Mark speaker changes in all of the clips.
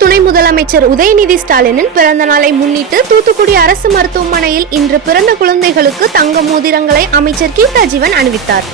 Speaker 1: துணை முதலமைச்சர் உதயநிதி ஸ்டாலினின் பிறந்த நாளை முன்னிட்டு தூத்துக்குடி அரசு மருத்துவமனையில் இன்று பிறந்த குழந்தைகளுக்கு தங்க மோதிரங்களை அமைச்சர் கீதா ஜீவன் அணிவித்தார்.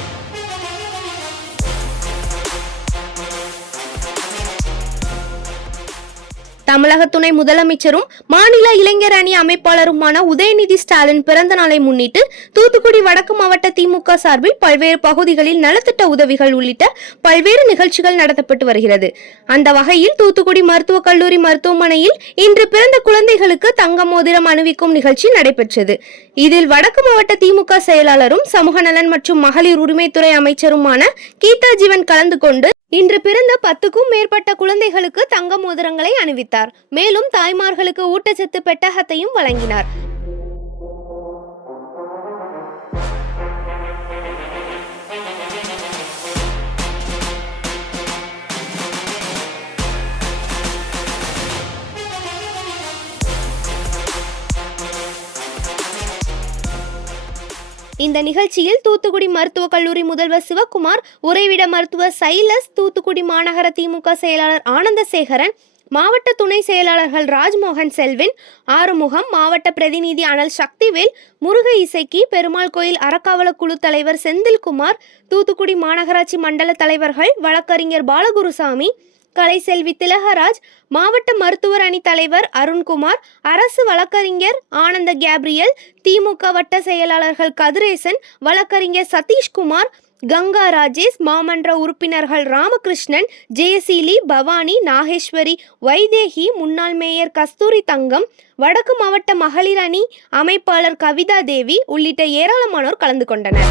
Speaker 1: தமிழக துணை முதலமைச்சரும் மாநில இளைஞர் அணி அமைப்பாளருமான உதயநிதி ஸ்டாலின் பிறந்த நாளை முன்னிட்டு தூத்துக்குடி வடக்கு மாவட்ட திமுக சார்பில் பல்வேறு பகுதிகளில் நலத்திட்ட உதவிகள் உள்ளிட்ட பல்வேறு நிகழ்ச்சிகள் நடத்தப்பட்டு வருகிறது. அந்த வகையில் தூத்துக்குடி மருத்துவக் கல்லூரி மருத்துவமனையில் இன்று பிறந்த குழந்தைகளுக்கு தங்க மோதிரம் அணிவிக்கும் நிகழ்ச்சி நடைபெற்றது. இதில் வடக்கு மாவட்ட திமுக செயலாளரும் சமூக நலன் மற்றும் மகளிர் உரிமைத்துறை அமைச்சருமான கீதா ஜீவன் கலந்து கொண்டு இன்று பிறந்த பத்துக்கும் மேற்பட்ட குழந்தைகளுக்கு தங்க மோதிரங்களை அணிவித்தார். மேலும் தாய்மார்களுக்கு ஊட்டச்சத்து பெட்டகத்தையும் வழங்கினார். இந்த நிகழ்ச்சியில் தூத்துக்குடி மருத்துவக் கல்லூரி முதல்வர் சிவக்குமார் உறைவிட மருத்துவர் சைலஸ் தூத்துக்குடி மாநகர திமுக செயலாளர் ஆனந்தசேகரன் மாவட்ட துணை செயலாளர்கள் ராஜ்மோகன் செல்வின் ஆறுமுகம் மாவட்ட பிரதிநிதி அனல் சக்திவேல் முருக இசைக்கி பெருமாள் கோயில் அறக்காவல குழு தலைவர் செந்தில்குமார் தூத்துக்குடி மாநகராட்சி மண்டல தலைவர்கள் வழக்கறிஞர் பாலகுருசாமி கலைசெல்வி திலகராஜ் மாவட்ட மருத்துவர் அணி தலைவர் அருண்குமார் அரசு வழக்கறிஞர் ஆனந்த கேப்ரியல் திமுக வட்ட செயலாளர்கள் கதிரேசன் வழக்கறிஞர் சதீஷ்குமார் கங்கா ராஜேஷ் மாமன்ற உறுப்பினர்கள் ராமகிருஷ்ணன் ஜெயசீலி பவானி நாகேஸ்வரி வைதேகி முன்னாள் மேயர் கஸ்தூரி தங்கம் வடக்கு மாவட்ட மகளிர் அணி அமைப்பாளர் கவிதா தேவி உள்ளிட்ட ஏராளமானோர் கலந்து கொண்டனர்.